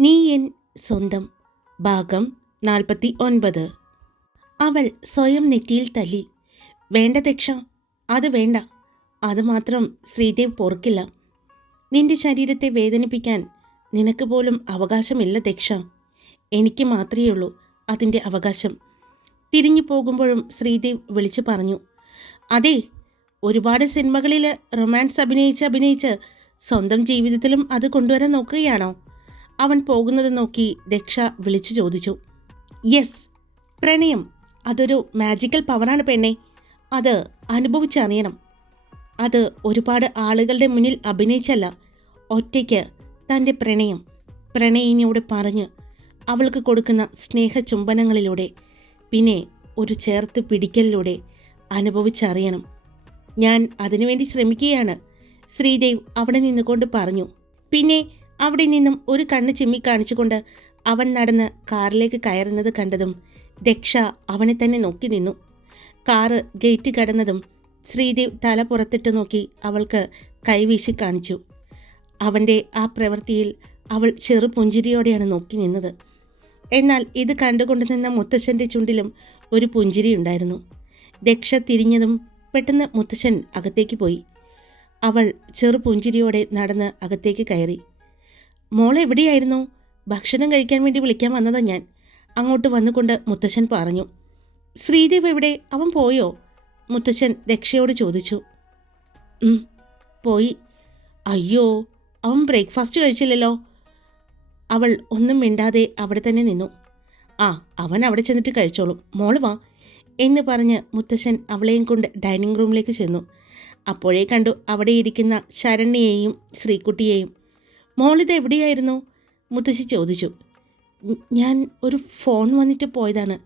നീ എൻ സ്വന്തം ഭാഗം നാൽപ്പത്തി ഒൻപത്. അവൾ സ്വയം നെറ്റിയിൽ തല്ലി. വേണ്ട ദക്ഷ അത് വേണ്ട. അത് മാത്രം ശ്രീദേവ് പൊറുക്കില്ല. നിന്റെ ശരീരത്തെ വേദനിപ്പിക്കാൻ നിനക്ക് പോലും അവകാശമില്ല ദക്ഷ. എനിക്ക് മാത്രമേ ഉള്ളൂ അതിന്റെ അവകാശം. തിരിഞ്ഞു പോകുമ്പോഴും ശ്രീദേവ് വിളിച്ചു പറഞ്ഞു. അതെ ഒരുപാട് സിനിമകളിൽ റൊമാൻസ് അഭിനയിച്ച് അഭിനയിച്ച് സ്വന്തം ജീവിതത്തിലും അത് കൊണ്ടുവരാൻ നോക്കുകയാണോ? അവൻ പോകുന്നത് നോക്കി ദക്ഷ വിളിച്ചു ചോദിച്ചു. യെസ് പ്രണയം. അതൊരു മാജിക്കൽ പവറാണ് പെണ്ണെ. അത് അനുഭവിച്ചറിയണം. അത് ഒരുപാട് ആളുകളുടെ മുന്നിൽ അഭിനയിച്ചല്ല ഒറ്റയ്ക്ക് തന്റെ പ്രണയം പ്രണയിനിയോട് പറഞ്ഞ് അവൾക്ക് കൊടുക്കുന്ന സ്നേഹ ചുംബനങ്ങളിലൂടെ പിന്നെ ഒരു ചേർത്ത് പിടിക്കലിലൂടെ അനുഭവിച്ചറിയണം. ഞാൻ അതിനുവേണ്ടി ശ്രമിക്കുകയാണ് ശ്രീദേവ് അവിടെ നിന്നുകൊണ്ട് പറഞ്ഞു. പിന്നെ അവിടെ നിന്നും ഒരു കണ്ണ് ചിമ്മി കാണിച്ചുകൊണ്ട് അവൻ നടന്ന് കാറിലേക്ക് കയറുന്നത് കണ്ടതും ദക്ഷ അവനെ തന്നെ നോക്കി നിന്നു. കാറ് ഗേറ്റ് കടന്നതും ശ്രീദേവ് തല പുറത്തിട്ട് നോക്കി അവൾക്ക് കൈവീശി കാണിച്ചു. അവന്റെ ആ പ്രവൃത്തിയിൽ അവൾ ചെറു പുഞ്ചിരിയോടെയാണ് നോക്കി നിന്നത്. എന്നാൽ ഇത് കണ്ടുകൊണ്ട് നിന്ന മുത്തശ്ശന്റെ ചുണ്ടിലും ഒരു പുഞ്ചിരി ഉണ്ടായിരുന്നു. ദക്ഷ തിരിഞ്ഞതും പെട്ടെന്ന് മുത്തശ്ശൻ അകത്തേക്ക് പോയി. അവൾ ചെറു പുഞ്ചിരിയോടെ നടന്ന് അകത്തേക്ക് കയറി. മോൾ എവിടെയായിരുന്നു? ഭക്ഷണം കഴിക്കാൻ വേണ്ടി വിളിക്കാൻ വന്നതാ ഞാൻ. അങ്ങോട്ട് വന്നുകൊണ്ട് മുത്തശ്ശൻ പറഞ്ഞു ശ്രീദേവ് എവിടെ? അവൻ പോയോ? മുത്തശ്ശൻ ദക്ഷയോട് ചോദിച്ചു പോയി. അയ്യോ അവൻ ബ്രേക്ക്ഫാസ്റ്റ് കഴിച്ചില്ലല്ലോ. അവൾ ഒന്നും മിണ്ടാതെ അവിടെ തന്നെ നിന്നു. ആ അവൻ അവിടെ ചെന്നിട്ട് കഴിച്ചോളും. മോൾ വാ എന്ന് പറഞ്ഞ് മുത്തശ്ശൻ അവളെയും കൊണ്ട് ഡൈനിങ് റൂമിലേക്ക് ചെന്നു. അപ്പോഴേ കണ്ടു അവിടെ ഇരിക്കുന്ന ശരണ്യയെയും ശ്രീകുട്ടിയെയും മോളിത് എവിടെയായിരുന്നു? മുത്തശ്ശി ചോദിച്ചു. ഞാൻ ഒരു ഫോൺ വന്നിട്ട് പോയതാണ്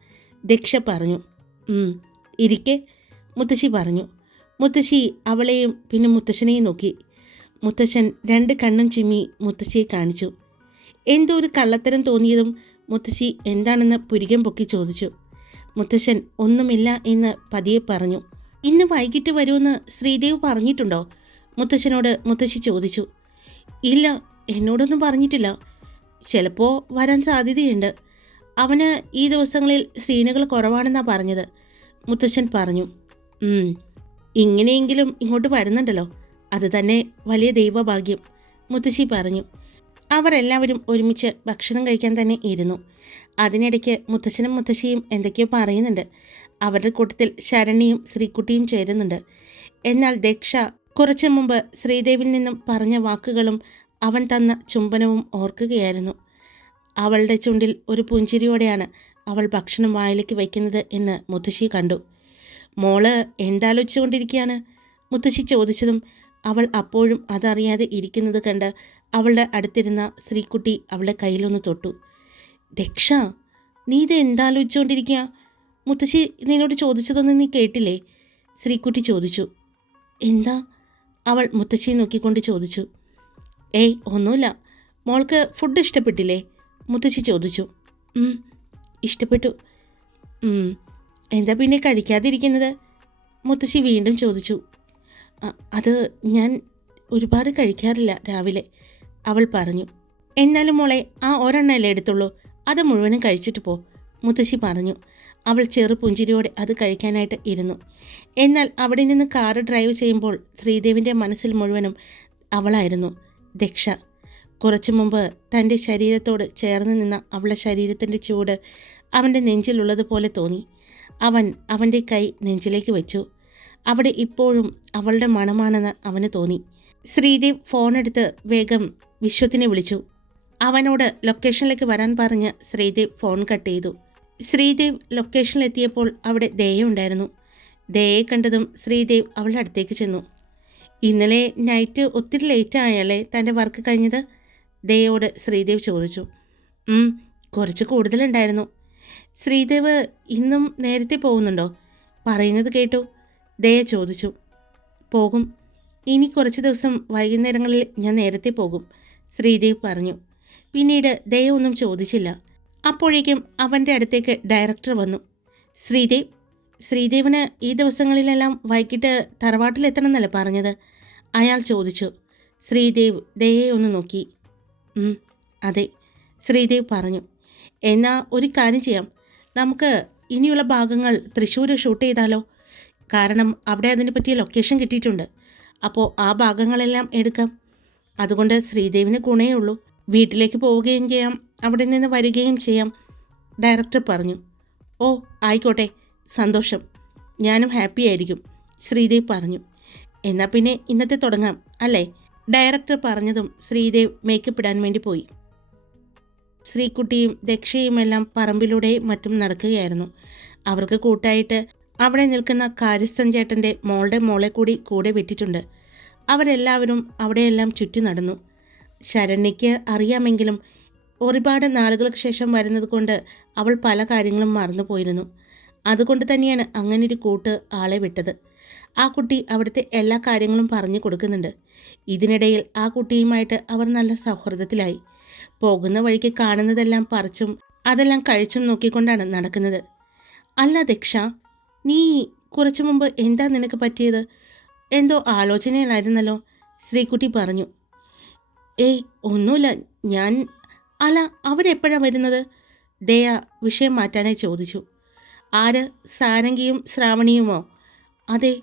ദക്ഷ പറഞ്ഞു. "ഉം, ഇരിക്കെ മുത്തശ്ശി പറഞ്ഞു. മുത്തശ്ശി അവളെയും പിന്നെ മുത്തശ്ശനെയും നോക്കി. മുത്തശ്ശൻ രണ്ട് കണ്ണും ചിമ്മി മുത്തശ്ശിയെ കാണിച്ചു. എന്തോ ഒരു കള്ളത്തരം തോന്നിയതും മുത്തശ്ശി എന്താണെന്ന് പുരികം പൊക്കി ചോദിച്ചു. മുത്തശ്ശൻ ഒന്നുമില്ല എന്ന് പതിയെ പറഞ്ഞു. ഇന്ന് വൈകിട്ട് വരുമെന്ന് ശ്രീദേവ് പറഞ്ഞിട്ടുണ്ടോ? മുത്തശ്ശനോട് മുത്തശ്ശി ചോദിച്ചു. ഇല്ല എന്നോടൊന്നും പറഞ്ഞിട്ടില്ല. ചിലപ്പോൾ വരാൻ സാധ്യതയുണ്ട്. അവന് ഈ ദിവസങ്ങളിൽ സീനുകൾ കുറവാണെന്നാണ് പറഞ്ഞത്. മുത്തശ്ശൻ പറഞ്ഞു ഇങ്ങനെയെങ്കിലും ഇങ്ങോട്ട് വരുന്നുണ്ടല്ലോ. അത് തന്നെ വലിയ ദൈവഭാഗ്യം മുത്തശ്ശി പറഞ്ഞു. അവർ എല്ലാവരും ഒരുമിച്ച് ഭക്ഷണം കഴിക്കാൻ തന്നെ ഇരുന്നു. അതിനിടയ്ക്ക് മുത്തശ്ശനും മുത്തശ്ശിയും എന്തൊക്കെയോ പറയുന്നുണ്ട്. അവരുടെ കൂട്ടത്തിൽ ശരണിയും ശ്രീകുട്ടിയും ചേരുന്നുണ്ട്. എന്നാൽ ദക്ഷ കുറച്ചു മുമ്പ് ശ്രീദേവിൽ നിന്നും പറഞ്ഞ വാക്കുകളും അവൻ തന്ന ചുംബനവും ഓർക്കുകയായിരുന്നു. അവളുടെ ചുണ്ടിൽ ഒരു പുഞ്ചിരിയോടെയാണ് അവൾ ഭക്ഷണം വായിലേക്ക് വയ്ക്കുന്നത് എന്ന് മുത്തശ്ശി കണ്ടു. മോൾ എന്താലോചിച്ചുകൊണ്ടിരിക്കുകയാണ്? മുത്തശ്ശി ചോദിച്ചതും അവൾ അപ്പോഴും അതറിയാതെ ഇരിക്കുന്നത് കണ്ട് അവളുടെ അടുത്തിരുന്ന ശ്രീകുട്ടി അവളുടെ കയ്യിലൊന്ന് തൊട്ടു. ദക്ഷ നീ ഇത് എന്താലോചിച്ചുകൊണ്ടിരിക്കുക? മുത്തശ്ശി നിന്നോട് ചോദിച്ചതൊന്നും നീ കേട്ടില്ലേ? ശ്രീകുട്ടി ചോദിച്ചു. എന്താ? അവൾ മുത്തശ്ശിയെ നോക്കിക്കൊണ്ട് ചോദിച്ചു. ഏയ് ഒന്നുമില്ല. മോൾക്ക് ഫുഡ് ഇഷ്ടപ്പെട്ടില്ലേ? മുത്തശ്ശി ചോദിച്ചു. ഇഷ്ടപ്പെട്ടു. എന്താ പിന്നെ കഴിക്കാതിരിക്കുന്നത്? മുത്തശ്ശി വീണ്ടും ചോദിച്ചു. അത് ഞാൻ ഒരുപാട് കഴിക്കാറില്ല രാവിലെ അവൾ പറഞ്ഞു. എന്നാലും മോളെ ആ ഒരെണ്ണല്ലേ എടുത്തുള്ളൂ. അത് മുഴുവനും കഴിച്ചിട്ട് പോ മുത്തശ്ശി പറഞ്ഞു. അവൾ ചെറു പുഞ്ചിരിയോടെ അത് കഴിക്കാനായിട്ട് ഇരുന്നു. എന്നാൽ അവിടെ നിന്ന് കാറ് ഡ്രൈവ് ചെയ്യുമ്പോൾ ശ്രീദേവിന്റെ മനസ്സിൽ മുഴുവനും അവളായിരുന്നു. ദക്ഷ. കുറച്ചു മുമ്പ് തന്റെ ശരീരത്തോട് ചേർന്ന് നിന്ന അവളുടെ ശരീരത്തിന്റെ ചൂട് അവന്റെ നെഞ്ചിലുള്ളതുപോലെ തോന്നി. അവൻ അവന്റെ കൈ നെഞ്ചിലേക്ക് വെച്ചു. അവിടെ ഇപ്പോഴും അവളുടെ മണമാണെന്ന് അവന് തോന്നി. ശ്രീദേവ് ഫോണെടുത്ത് വേഗം വിശ്വത്തിനെ വിളിച്ചു. അവനോട് ലൊക്കേഷനിലേക്ക് വരാൻ പറഞ്ഞ് ശ്രീദേവ് ഫോൺ കട്ട് ചെയ്തു. ശ്രീദേവ് ലൊക്കേഷനിലെത്തിയപ്പോൾ അവിടെ ദയ ഉണ്ടായിരുന്നു. ദയയെ കണ്ടതും ശ്രീദേവ് അവളുടെ അടുത്തേക്ക് ചെന്നു. ഇന്നലെ നൈറ്റ് ഒത്തിരി ലേറ്റ് ആയാലേ തന്റെ വർക്ക് കഴിഞ്ഞത്? ദയോട് ശ്രീദേവ് ചോദിച്ചു. "ഉം, കുറച്ച് കൂടുതലുണ്ടായിരുന്നു. ശ്രീദേവ് ഇന്നും നേരത്തെ പോകുന്നുണ്ടോ? പറയുന്നത് കേട്ടു. ദയ ചോദിച്ചു. പോകും. ഇനി കുറച്ച് ദിവസം വൈകുന്നേരങ്ങളിൽ ഞാൻ നേരത്തെ പോകും ശ്രീദേവ് പറഞ്ഞു. പിന്നീട് ദയ ഒന്നും ചോദിച്ചില്ല. അപ്പോഴേക്കും അവന്റെ അടുത്തേക്ക് ഡയറക്ടർ വന്നു. ശ്രീദേവ് ശ്രീദേവിന് ഈ ദിവസങ്ങളിലെല്ലാം വൈകിട്ട് തറവാട്ടിലെത്തണമെന്നല്ലേ പറഞ്ഞത്? അയാൾ ചോദിച്ചു. ശ്രീദേവ് ദയെ ഒന്ന് നോക്കി. അതെ ശ്രീദേവ് പറഞ്ഞു. എന്നാൽ ഒരു കാര്യം ചെയ്യാം. നമുക്ക് ഇനിയുള്ള ഭാഗങ്ങൾ തൃശ്ശൂർ ഷൂട്ട് ചെയ്താലോ? കാരണം അവിടെ അതിനെ പറ്റിയ ലൊക്കേഷൻ കിട്ടിയിട്ടുണ്ട്. അപ്പോൾ ആ ഭാഗങ്ങളെല്ലാം എടുക്കാം. അതുകൊണ്ട് ശ്രീദേവിന് ഗുണേ ഉള്ളൂ. വീട്ടിലേക്ക് പോവുകയും ചെയ്യാം. അവിടെ നിന്ന് വരികയും ചെയ്യാം. ഡയറക്ടർ പറഞ്ഞു. ഓ ആയിക്കോട്ടെ. സന്തോഷം. ഞാനും ഹാപ്പി ആയിരിക്കും ശ്രീദേവ് പറഞ്ഞു. എന്നാൽ പിന്നെ ഇന്നത്തെ തുടങ്ങാം അല്ലേ? ഡയറക്ടർ പറഞ്ഞതും ശ്രീദേവ് മേക്കപ്പ് ഇടാൻ വേണ്ടി പോയി. ശ്രീകുട്ടിയും ദക്ഷയുമെല്ലാം പറമ്പിലൂടെയും മറ്റും നടക്കുകയായിരുന്നു. അവർക്ക് കൂട്ടായിട്ട് അവിടെ നിൽക്കുന്ന കാര്യസ്ഥൻ ചേട്ടന്റെ മോളുടെ മോളെ കൂടി കൂടെ വിട്ടിട്ടുണ്ട്. അവരെല്ലാവരും അവിടെയെല്ലാം ചുറ്റി നടന്നു. ശരണ്യയ്ക്ക് അറിയാമെങ്കിലും ഒരുപാട് നാളുകൾക്ക് ശേഷം വരുന്നത് കൊണ്ട് അവൾ പല കാര്യങ്ങളും മറന്നുപോയിരുന്നു. അതുകൊണ്ട് തന്നെയാണ് അങ്ങനെ ഒരു കൂട്ട് ആളെ വിട്ടത്. ആ കുട്ടി അവിടുത്തെ എല്ലാ കാര്യങ്ങളും പറഞ്ഞു കൊടുക്കുന്നുണ്ട്. ഇതിനിടയിൽ ആ കുട്ടിയുമായിട്ട് അവർ നല്ല സൗഹൃദത്തിലായി. പോകുന്ന വഴിക്ക് കാണുന്നതെല്ലാം പറിച്ചും അതെല്ലാം കഴിച്ചും നോക്കിക്കൊണ്ടാണ് നടക്കുന്നത്. അല്ല ദക്ഷ നീ കുറച്ചു മുമ്പ് എന്താ നിനക്ക് പറ്റിയത്? എന്തോ ആലോചനയിലായിരുന്നല്ലോ ശ്രീകുട്ടി പറഞ്ഞു. ഏയ് ഒന്നുമില്ല ഞാൻ അല്ല അവരെപ്പോഴാണ് വരുന്നത്? ദയ വിഷയം മാറ്റാനായി ചോദിച്ചു. ആര് സാരംഗിയും ശ്രാവണിയുമോ? അതെ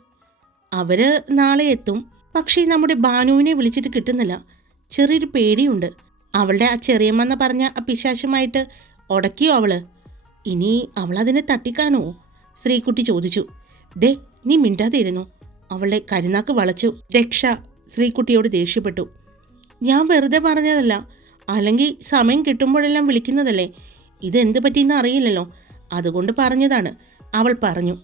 അവർ നാളെ എത്തും. പക്ഷേ നമ്മുടെ ഭാനുവിനെ വിളിച്ചിട്ട് കിട്ടുന്നില്ല. ചെറിയൊരു പേടിയുണ്ട്. അവളുടെ ആ ചെറിയമ്മെന്ന് പറഞ്ഞ ആ പിശാശുമായിട്ട് ഉടക്കിയോ അവൾ? ഇനി അവളതിനെ അതിനെ തട്ടിക്കാണോ ശ്രീകുട്ടി ചോദിച്ചു. ദേ നീ മിണ്ടാതിരുന്നു. അവളുടെ കരുനാക്ക് വളച്ചു. രക്ഷ ശ്രീകുട്ടിയോട് ദേഷ്യപ്പെട്ടു. ഞാൻ വെറുതെ പറഞ്ഞതല്ല. അല്ലെങ്കിൽ സമയം കിട്ടുമ്പോഴെല്ലാം വിളിക്കുന്നതല്ലേ? ഇതെന്ത് പറ്റിയെന്ന് അറിയില്ലല്ലോ. അതുകൊണ്ട് പറഞ്ഞതാണ്. അവൾ പറഞ്ഞു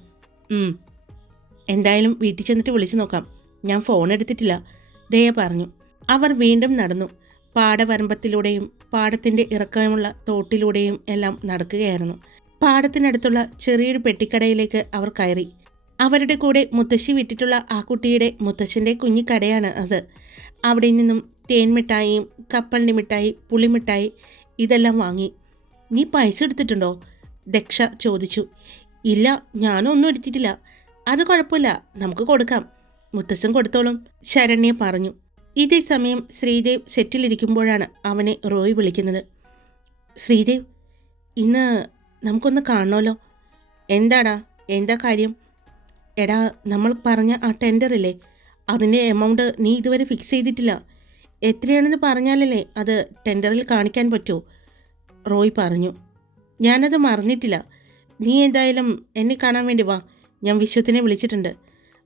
എന്തായാലും വീട്ടിൽ ചെന്നിട്ട് വിളിച്ചു നോക്കാം. ഞാൻ ഫോൺ എടുത്തിട്ടില്ല. ദയ പറഞ്ഞു. അവർ വീണ്ടും നടന്നു. പാടവരമ്പത്തിലൂടെയും പാടത്തിന്റെ ഇറക്കമുള്ള തോട്ടിലൂടെയും എല്ലാം നടക്കുകയായിരുന്നു. പാടത്തിനടുത്തുള്ള ചെറിയൊരു പെട്ടിക്കടയിലേക്ക് അവർ കയറി. അവരുടെ കൂടെ മുത്തശ്ശി വിട്ടിട്ടുള്ള ആ കുട്ടിയുടെ മുത്തശ്ശന്റെ കുഞ്ഞിക്കടയാണ് അത്. അവിടെ നിന്നും തേൻമിഠായിയും കപ്പലിന്റെ മിഠായി പുളിമിഠായി ഇതെല്ലാം വാങ്ങി. നീ പൈസ എടുത്തിട്ടുണ്ടോ? ദക്ഷ ചോദിച്ചു. ഇല്ല ഒന്നും എടുത്തിട്ടില്ല. അത് കുഴപ്പമില്ല നമുക്ക് കൊടുക്കാം. മുത്തശ്ശൻ കൊടുത്തോളും. ശരണ്യ പറഞ്ഞു. ഇതേ സമയം ശ്രീദേവ് സെറ്റിലിരിക്കുമ്പോഴാണ് അവനെ റോയ് വിളിക്കുന്നത്. ശ്രീദേവ് ഇന്ന് നമുക്കൊന്ന് കാണണമല്ലോ. എന്താടാ എന്താ കാര്യം? എടാ നമ്മൾ പറഞ്ഞ ആ ടെൻഡറില്ലേ അതിന്റെ എമൗണ്ട് നീ ഇതുവരെ ഫിക്സ് ചെയ്തിട്ടില്ല. എത്രയാണെന്ന് പറഞ്ഞാലല്ലേ അത് ടെൻഡറിൽ കാണിക്കാൻ പറ്റുമോ റോയ് പറഞ്ഞു. ഞാനത് മറന്നിട്ടില്ല. നീ എന്തായാലും എന്നെ കാണാൻ വേണ്ടി വാ. ഞാൻ വിശ്വത്തിനെ വിളിച്ചിട്ടുണ്ട്.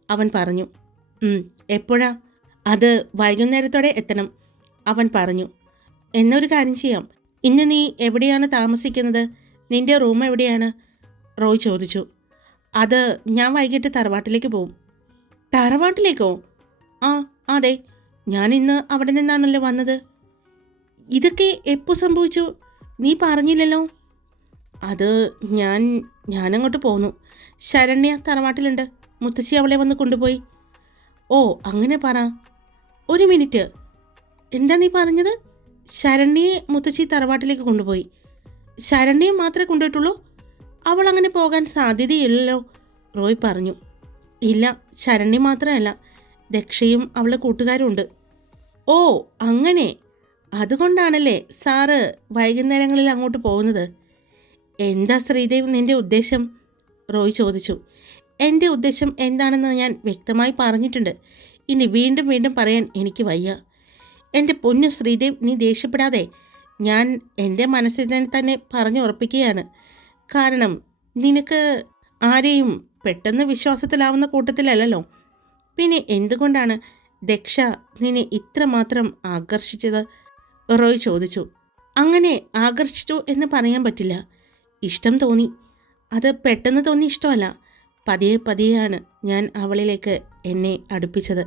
അവൻ പറഞ്ഞു. എപ്പോഴാ? അത് വൈകുന്നേരത്തോടെ എത്തണം. അവൻ പറഞ്ഞു. എന്നൊരു കാര്യം ചെയ്യാം. ഇന്ന് നീ എവിടെയാണ് താമസിക്കുന്നത്? നിന്റെ റൂം എവിടെയാണ്? റോയ് ചോദിച്ചു. അത് ഞാൻ വൈകിട്ട് തറവാട്ടിലേക്ക് പോവും. തറവാട്ടിലേക്കോ? ആ അതെ. ഞാൻ ഇന്ന് അവിടെ നിന്നാണല്ലോ വന്നത്. ഇതൊക്കെ എപ്പോൾ സംഭവിച്ചു? നീ പറഞ്ഞില്ലല്ലോ? അത് ഞാൻ ഞാനങ്ങോട്ട് പോന്നു. ശരണ്യ തറവാട്ടിലുണ്ട്. മുത്തശ്ശി അവളെ വന്ന് കൊണ്ടുപോയി. ഓ അങ്ങനെ പറ. ഒരു മിനിറ്റ്. എന്താ നീ പറഞ്ഞത്? ശരണ്യയെ മുത്തശ്ശി തറവാട്ടിലേക്ക് കൊണ്ടുപോയി. ശരണ്യെ മാത്രമേ കൊണ്ടുപോയിട്ടുള്ളൂ? അവൾ അങ്ങനെ പോകാൻ സാധ്യതയില്ലല്ലോ റോയ് പറഞ്ഞു. ഇല്ല ശരണ്യ മാത്രമല്ല. ദക്ഷയും അവളെ കൂട്ടുകാരും ഉണ്ട്. ഓ അങ്ങനെ. അതുകൊണ്ടാണല്ലേ സാറ് വൈകുന്നേരങ്ങളിൽ അങ്ങോട്ട് പോകുന്നത്? എന്താ ശ്രീദേവ് നിന്റെ ഉദ്ദേശം? റോയ് ചോദിച്ചു. എന്റെ ഉദ്ദേശം എന്താണെന്ന് ഞാൻ വ്യക്തമായി പറഞ്ഞിട്ടുണ്ട്. ഇനി വീണ്ടും വീണ്ടും പറയാൻ എനിക്ക് വയ്യ. എന്റെ പൊന്നു ശ്രീദേവ് നീ ദേഷ്യപ്പെടാതെ ഞാൻ എന്റെ മനസ്സിൽ തന്നെ പറഞ്ഞു ഉറപ്പിക്കുകയാണ്. കാരണം നിനക്ക് ആരെയും പെട്ടെന്ന് വിശ്വാസത്തിലാവുന്ന കൂട്ടത്തിലല്ലല്ലോ. പിന്നെ എന്തുകൊണ്ടാണ് ദക്ഷ നിന്നെ ഇത്രമാത്രം ആകർഷിച്ചത്? റോയ് ചോദിച്ചു. അങ്ങനെ ആകർഷിച്ചു എന്ന് പറയാൻ പറ്റില്ല. ഇഷ്ടം തോന്നി. അത് പെട്ടെന്ന് തോന്നി ഇഷ്ടമല്ല. പതിയെ പതിയെയാണ് ഞാൻ അവളിലേക്ക് എന്നെ അടുപ്പിച്ചത്.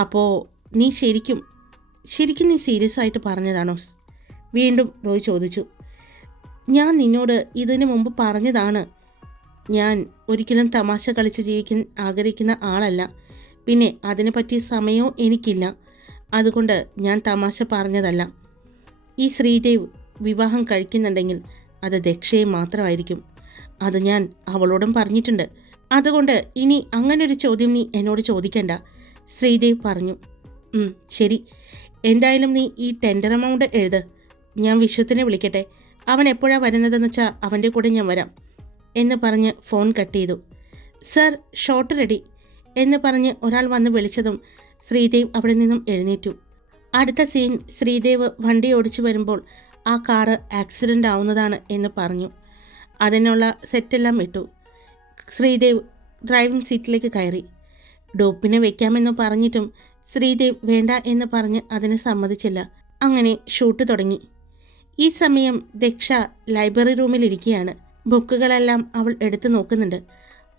അപ്പോൾ നീ ശരിക്കും ശരിക്കും നീ സീരിയസ് ആയിട്ട് പറഞ്ഞതാണോ? വീണ്ടും റോയ് ചോദിച്ചു. ഞാൻ നിന്നോട് ഇതിനു മുമ്പ് പറഞ്ഞതാണ്. ഞാൻ ഒരിക്കലും തമാശ കളിച്ച് ജീവിക്കാൻ ആഗ്രഹിക്കുന്ന ആളല്ല. പിന്നെ അതിനെപ്പറ്റി സമയവും എനിക്കില്ല. അതുകൊണ്ട് ഞാൻ തമാശ പറഞ്ഞതല്ല. ഈ ശ്രീദേവ് വിവാഹം കഴിക്കുന്നുണ്ടെങ്കിൽ അത് ദക്ഷയെ മാത്രമായിരിക്കും. അത് ഞാൻ അവളോടും പറഞ്ഞിട്ടുണ്ട്. അതുകൊണ്ട് ഇനി അങ്ങനൊരു ചോദ്യം നീ എന്നോട് ചോദിക്കണ്ട. ശ്രീദേവ് പറഞ്ഞു. ശരി. എന്തായാലും നീ ഈ ടെൻഡർ എമൗണ്ട് എഴുത്. ഞാൻ വിശ്വത്തിനെ വിളിക്കട്ടെ. അവൻ എപ്പോഴാണ് വരുന്നതെന്ന് വെച്ചാൽ അവന്റെ കൂടെ ഞാൻ വരാം എന്ന് പറഞ്ഞ് ഫോൺ കട്ട് ചെയ്തു. സർ ഷോട്ട് റെഡി എന്ന് പറഞ്ഞ് ഒരാൾ വന്ന് വിളിച്ചതും ശ്രീദേവ് അവിടെ നിന്നും എഴുന്നേറ്റു. അടുത്ത സീൻ ശ്രീദേവ് വണ്ടി ഓടിച്ചു വരുമ്പോൾ ആ കാറ് ആക്സിഡന്റ് ആവുന്നതാണ് എന്ന് പറഞ്ഞു. അതിനുള്ള സെറ്റെല്ലാം ഇട്ടു. ശ്രീദേവ് ഡ്രൈവിംഗ് സീറ്റിലേക്ക് കയറി. ഡോപ്പിനെ വെക്കാമെന്ന് പറഞ്ഞിട്ടും ശ്രീദേവ് വേണ്ട എന്ന് പറഞ്ഞ് അതിന് സമ്മതിച്ചില്ല. അങ്ങനെ ഷൂട്ട് തുടങ്ങി. ഈ സമയം ദക്ഷ ലൈബ്രറി റൂമിൽ ഇരിക്കുകയാണ്. ബുക്കുകളെല്ലാം അവൾ എടുത്തു നോക്കുന്നുണ്ട്.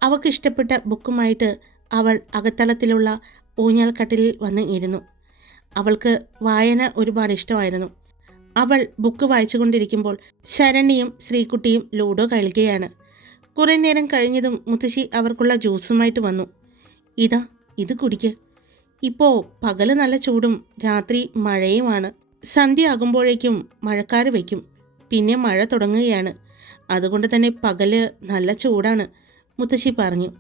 അവൾക്ക് ഇഷ്ടപ്പെട്ട ബുക്കുമായിട്ട് അവൾ അകത്തളത്തിലുള്ള ഊഞ്ഞാൽക്കട്ടിലിൽ വന്ന് ഇരുന്നു. അവൾക്ക് വായന ഒരുപാട് ഇഷ്ടമായിരുന്നു. അവൾ ബുക്ക് വായിച്ചുകൊണ്ടിരിക്കുമ്പോൾ ശരണിയും ശ്രീകുട്ടിയും ലൂഡോ കളിക്കുകയാണ്. കുറേ നേരം കഴിഞ്ഞതും മുത്തശ്ശി അവർക്കുള്ള ജ്യൂസുമായിട്ട് വന്നു. ഇതാ ഇത് കുടിക്ക്. ഇപ്പോൾ പകൽ നല്ല ചൂടും രാത്രി മഴയുമാണ്. സന്ധ്യ ആകുമ്പോഴേക്കും മഴക്കാറ് വയ്ക്കും പിന്നെ മഴ തുടങ്ങുകയാണ്. അതുകൊണ്ട് തന്നെ പകൽ നല്ല ചൂടാണ് മുത്തശ്ശി പറഞ്ഞു.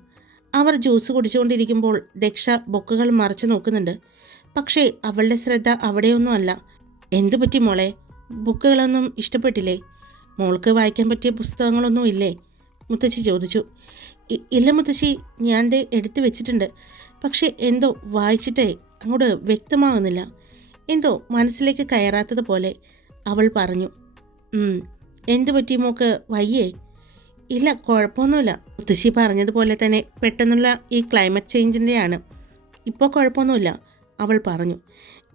അവർ ജ്യൂസ് കുടിച്ചുകൊണ്ടിരിക്കുമ്പോൾ ദക്ഷ ബൊക്കുകൾ മറച്ചു നോക്കുന്നുണ്ട്. പക്ഷേ അവളുടെ ശ്രദ്ധ അവിടെയൊന്നും അല്ല എന്തു പറ്റി മോളെ? ബുക്കുകളൊന്നും ഇഷ്ടപ്പെട്ടില്ലേ? മോൾക്ക് വായിക്കാൻ പറ്റിയ പുസ്തകങ്ങളൊന്നും ഇല്ലേ? മുത്തശ്ശി ചോദിച്ചു. ഇല്ല മുത്തശ്ശി ഞാൻ ദേ എടുത്തു വെച്ചിട്ടുണ്ട്. പക്ഷേ എന്തോ വായിച്ചിട്ടേ അങ്ങോട്ട് വ്യക്തമാകുന്നില്ല. എന്തോ മനസ്സിലേക്ക് കയറാത്തതുപോലെ അവൾ പറഞ്ഞു. എന്ത് പറ്റി മോക്ക്? വയ്യേ. ഇല്ല കുഴപ്പമൊന്നുമില്ല. മുത്തശ്ശി പറഞ്ഞതുപോലെ തന്നെ പെട്ടെന്നുള്ള ഈ ക്ലൈമറ്റ് ചേഞ്ചിന്റെയാണ്. ഇപ്പോൾ കുഴപ്പമൊന്നുമില്ല അവൾ പറഞ്ഞു.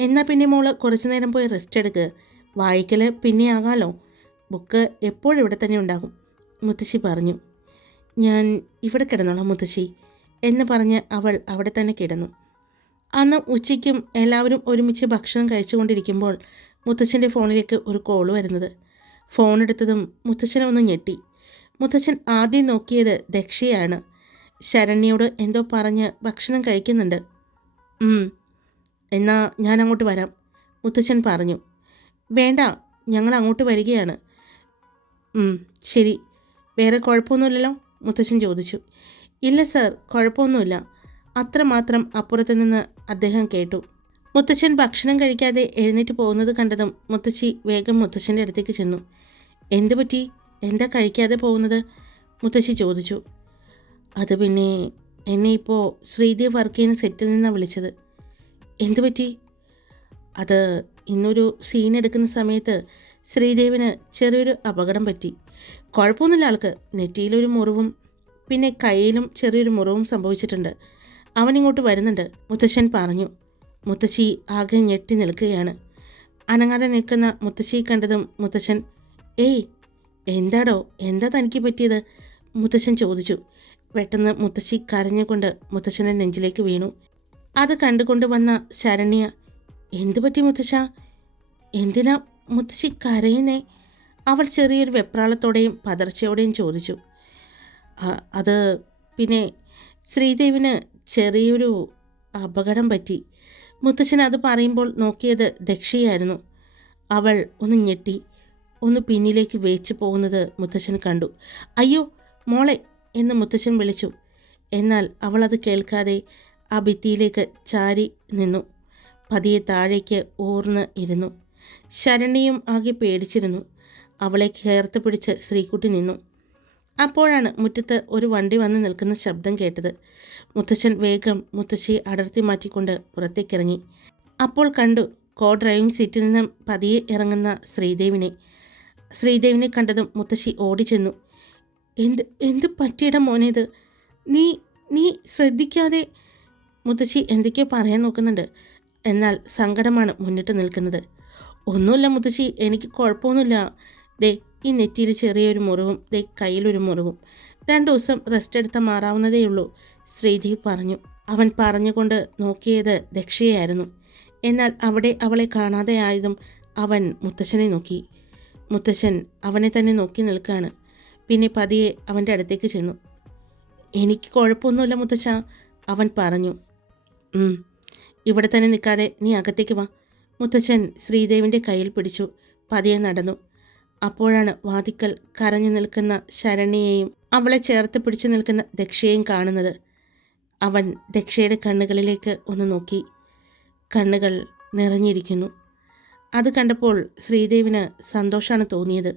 എന്നാൽ പിന്നെ മോൾ കുറച്ചു നേരം പോയി റെസ്റ്റ് എടുക്ക്. വായിക്കൽ പിന്നെ ആകാലോ ബുക്ക് എപ്പോഴും ഇവിടെ തന്നെ ഉണ്ടാകും മുത്തശ്ശി പറഞ്ഞു. ഞാൻ ഇവിടെ കിടന്നോളാം മുത്തശ്ശി എന്ന് പറഞ്ഞ് അവൾ അവിടെ തന്നെ കിടന്നു. അന്ന് ഉച്ചയ്ക്കും എല്ലാവരും ഒരുമിച്ച് ഭക്ഷണം കഴിച്ചുകൊണ്ടിരിക്കുമ്പോൾ മുത്തച്ഛന്റെ ഫോണിലേക്ക് ഒരു കോൾ വരുന്നത്. ഫോൺ എടുത്തതും മുത്തച്ഛനെ ഒന്ന് ഞെട്ടി. മുത്തച്ഛൻ ആദ്യം നോക്കിയത് ദക്ഷയാണ്. ശരണ്യോട് എന്തോ പറഞ്ഞ് ഭക്ഷണം കഴിക്കുന്നുണ്ട്. എന്നാൽ എന്നാ ഞാൻ അങ്ങോട്ട് വരാം മുത്തച്ഛൻ പറഞ്ഞു. വേണ്ട ഞങ്ങൾ അങ്ങോട്ട് വരികയാണ്. "ഉം, ശരി. വേറെ കുഴപ്പമൊന്നുമില്ലല്ലോ? മുത്തച്ഛൻ ചോദിച്ചു. ഇല്ല സർ കുഴപ്പമൊന്നുമില്ല. അത്രമാത്രം അപ്പുറത്ത് നിന്ന് അദ്ദേഹം കേട്ടു. മുത്തച്ഛൻ ഭക്ഷണം കഴിക്കാതെ എഴുന്നേറ്റ് പോകുന്നത് കണ്ടതും മുത്തശ്ശി വേഗം മുത്തച്ഛന്റെ അടുത്തേക്ക് ചെന്നു. എന്ത് പറ്റി? എന്താ കഴിക്കാതെ പോകുന്നത്? മുത്തശ്ശി ചോദിച്ചു. അത് പിന്നെ എന്നെ ഇപ്പോൾ ശ്രീദേവ് വർക്ക് ചെയ്യുന്ന സെറ്റിൽ നിന്നാണ് വിളിച്ചത്. എന്തു പറ്റി? അത് ഇന്നൊരു സീൻ എടുക്കുന്ന സമയത്ത് ശ്രീദേവിന് ചെറിയൊരു അപകടം പറ്റി. കുഴപ്പമൊന്നുമില്ല ആൾക്ക്. നെറ്റിയിലൊരു മുറിവും പിന്നെ കയ്യിലും ചെറിയൊരു മുറിവും സംഭവിച്ചിട്ടുണ്ട്. അവനിങ്ങോട്ട് വരുന്നുണ്ട്. മുത്തശ്ശൻ പറഞ്ഞു മുത്തശ്ശി ആകെ ഞെട്ടി നിൽക്കുകയാണ്. അനങ്ങാതെ നിൽക്കുന്ന മുത്തശ്ശിയെ കണ്ടതും മുത്തശ്ശൻ ഏയ് എന്താടോ? എന്താ തനിക്ക് പറ്റിയത്? മുത്തശ്ശൻ ചോദിച്ചു. പെട്ടെന്ന് മുത്തശ്ശി കരഞ്ഞുകൊണ്ട് മുത്തശ്ശന്റെ നെഞ്ചിലേക്ക് വീണു. അത് കണ്ടുകൊണ്ട് വന്ന ശരണ്യ എന്തു പറ്റി മുത്തശ്ശ? എന്തിനാ മുത്തശ്ശി കരയുന്നേ? അവൾ ചെറിയൊരു വെപ്രാളത്തോടെയും പതർച്ചയോടെയും ചോദിച്ചു. അത് പിന്നെ ശ്രീദേവിന് ചെറിയൊരു അപകടം പറ്റി. മുത്തശ്ശൻ അത് പറയുമ്പോൾ നോക്കിയത് ദക്ഷയായിരുന്നു. അവൾ ഒന്ന് ഞെട്ടി. ഒന്ന് പിന്നിലേക്ക് വേച്ചു പോകുന്നത് മുത്തശ്ശൻ കണ്ടു. അയ്യോ മോളെ എന്ന് മുത്തശ്ശൻ വിളിച്ചു. എന്നാൽ അവൾ അത് കേൾക്കാതെ ആ ഭിത്തിയിലേക്ക് ചാരി നിന്നു. പതിയെ താഴേക്ക് ഓർന്ന് ഇരുന്നു. ശരണിയും ആകെ പേടിച്ചിരുന്നു. അവളെ ചേർത്ത് പിടിച്ച് ശ്രീകുട്ടി നിന്നു. അപ്പോഴാണ് മുറ്റത്ത് ഒരു വണ്ടി വന്ന് നിൽക്കുന്ന ശബ്ദം കേട്ടത്. മുത്തശ്ശൻ വേഗം മുത്തശ്ശിയെ അടർത്തി മാറ്റിക്കൊണ്ട് പുറത്തേക്കിറങ്ങി. അപ്പോൾ കണ്ടു കോ ഡ്രൈവിംഗ് സീറ്റിൽ നിന്നും പതിയെ ഇറങ്ങുന്ന ശ്രീദേവിനെ. ശ്രീദേവിനെ കണ്ടതും മുത്തശ്ശി ഓടിച്ചെന്നു. എന്ത് എന്ത് പറ്റിയിട മോനേത് നീ നീ ശ്രദ്ധിക്കാതെ മുത്തശ്ശി എന്തൊക്കെയോ പറയാൻ നോക്കുന്നുണ്ട്. എന്നാൽ സങ്കടമാണ് മുന്നിട്ട് നിൽക്കുന്നത്. ഒന്നുമില്ല മുത്തശ്ശി എനിക്ക് കുഴപ്പമൊന്നുമില്ല. ദേ ഈ നെറ്റിയിൽ ചെറിയൊരു മുറിവും ദേ കയ്യിലൊരു മുറിവും. രണ്ടു ദിവസം റെസ്റ്റ് എടുത്താൽ മാറാവുന്നതേയുള്ളൂ ശ്രീധി പറഞ്ഞു. അവൻ പറഞ്ഞുകൊണ്ട് നോക്കിയത് ദക്ഷയായിരുന്നു. എന്നാൽ അവിടെ അവളെ കാണാതെ ആയതും അവൻ മുത്തശ്ശനെ നോക്കി. മുത്തശ്ശൻ അവനെ തന്നെ നോക്കി നിൽക്കുകയാണ്. പിന്നെ പതിയെ അവന്റെ അടുത്തേക്ക് ചെന്നു. എനിക്ക് കുഴപ്പമൊന്നുമില്ല മുത്തശ്ശ അവൻ പറഞ്ഞു. "ഉം, ഇവിടെ തന്നെ നിൽക്കാതെ നീ അകത്തേക്ക് വാ. മുത്തച്ഛൻ ശ്രീദേവിന്റെ കയ്യിൽ പിടിച്ചു. പതിയെ നടന്നു. അപ്പോഴാണ് വാതിക്കൽ കരഞ്ഞു നിൽക്കുന്ന ശരണ്യയെയും അവളെ ചേർത്ത് പിടിച്ചു നിൽക്കുന്ന ദക്ഷയെയും കാണുന്നത്. അവൻ ദക്ഷയുടെ കണ്ണുകളിലേക്ക് ഒന്ന് നോക്കി. കണ്ണുകൾ നിറഞ്ഞിരിക്കുന്നു. അത് കണ്ടപ്പോൾ ശ്രീദേവിന് സന്തോഷമാണ് തോന്നിയത്.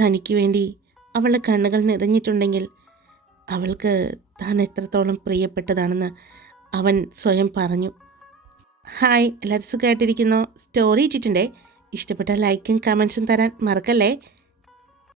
തനിക്ക് വേണ്ടി അവളുടെ കണ്ണുകൾ നിറഞ്ഞിട്ടുണ്ടെങ്കിൽ അവൾക്ക് താൻ എത്രത്തോളം പ്രിയപ്പെട്ടതാണെന്ന് അവൻ സ്വയം പറഞ്ഞു. ഹായ് എല്ലാവരും സുഖമായിട്ടിരിക്കുന്നു? സ്റ്റോറി ഇട്ടിട്ടുണ്ടേ. ഇഷ്ടപ്പെട്ട ലൈക്കും കമൻസും തരാൻ മറക്കല്ലേ?